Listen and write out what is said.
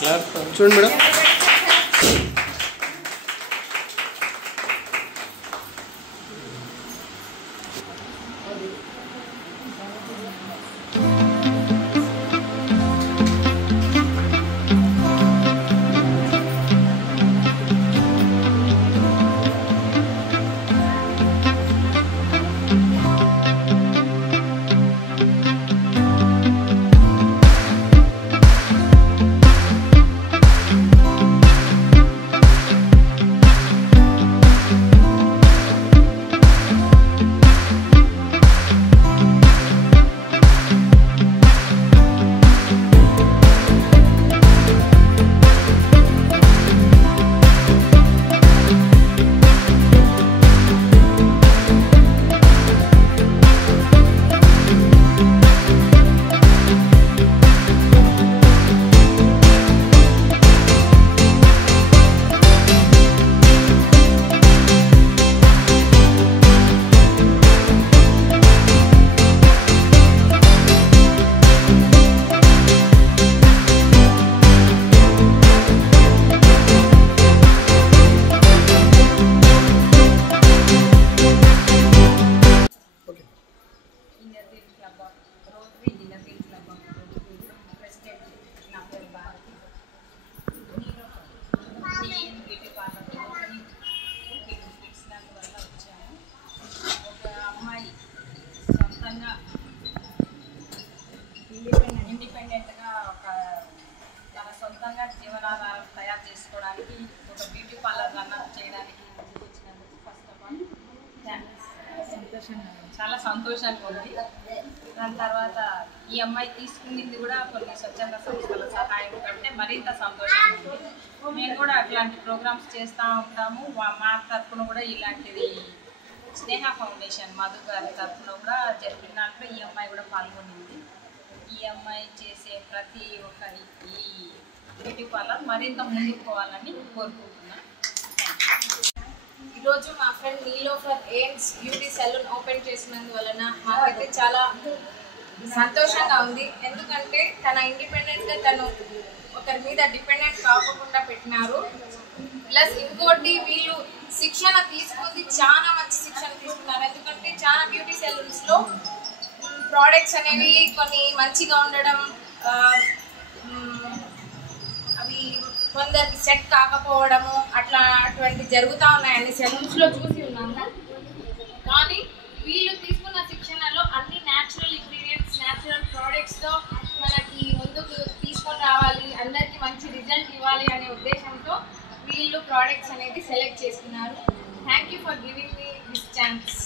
చూడండి మేడం. ఇండిపెండెంట్గా తన సొంతంగా జీవనాధారం తయారు చేసుకోవడానికి ఒక బ్యూటీ పార్లర్ రన్ చేయడానికి ముందుకు వచ్చినందుకు ఫస్ట్ ఆఫ్ ఆల్ చాలా సంతోషంగా ఉంది. దాని తర్వాత ఈ అమ్మాయి తీసుకునేది కూడా కొన్ని స్వచ్ఛంద సంస్థల సహాయం కంటే మరింత సంతోషంగా ఉంది. మేము కూడా అట్లాంటి ప్రోగ్రామ్స్ చేస్తూ ఉంటాము. మా తరఫున కూడా ఇలాంటిది స్నేహ ఫౌండేషన్ మధు గారి తరఫున కూడా జరిపిన దాంట్లో ఈ అమ్మాయి కూడా పాల్గొనింది. ఈ అమ్మాయి చేసే ప్రతి ఒక్క ఈ బ్యూటీ పార్లర్ మరింత ముందుకు పోవాలని కోరుకుంటున్నాను. ఈరోజు మా friend Nilofar Aims beauty salon open చేసినందువలన మాకైతే చాలా సంతోషంగా ఉంది. ఎందుకంటే తన ఇండిపెండెంట్గా తను ఒకరి మీద డిపెండెంట్ కాకుండా పెట్టినారు. ప్లస్ ఇంకోటి వీళ్ళు శిక్షణ తీసుకుంది, చాలా మంచి శిక్షణ తీసుకున్నారు. ఎందుకంటే చాలా బ్యూటీ సెలూన్స్లో ప్రోడక్ట్స్ అనేవి కొన్ని మంచిగా ఉండడం, అవి కొందరికి సెట్ కాకపోవడము అటువంటి జరుగుతూ ఉన్నాయని సెలూన్స్లో చూసి ఉన్నాము. కానీ వీళ్ళు తీసుకున్న శిక్షణలో అన్ని న్యాచురల్ ఇంగ్రీడియంట్స్, న్యాచురల్ ప్రోడక్ట్స్తో మనకి ముందుకు తీసుకొని రావాలి, అందరికీ మంచి రిజల్ట్ ఇవ్వాలి అనే ఉద్దేశంతో వీళ్ళు ప్రోడక్ట్స్ అనేది సెలెక్ట్ చేసుకున్నారు. Thank you for giving me this chance.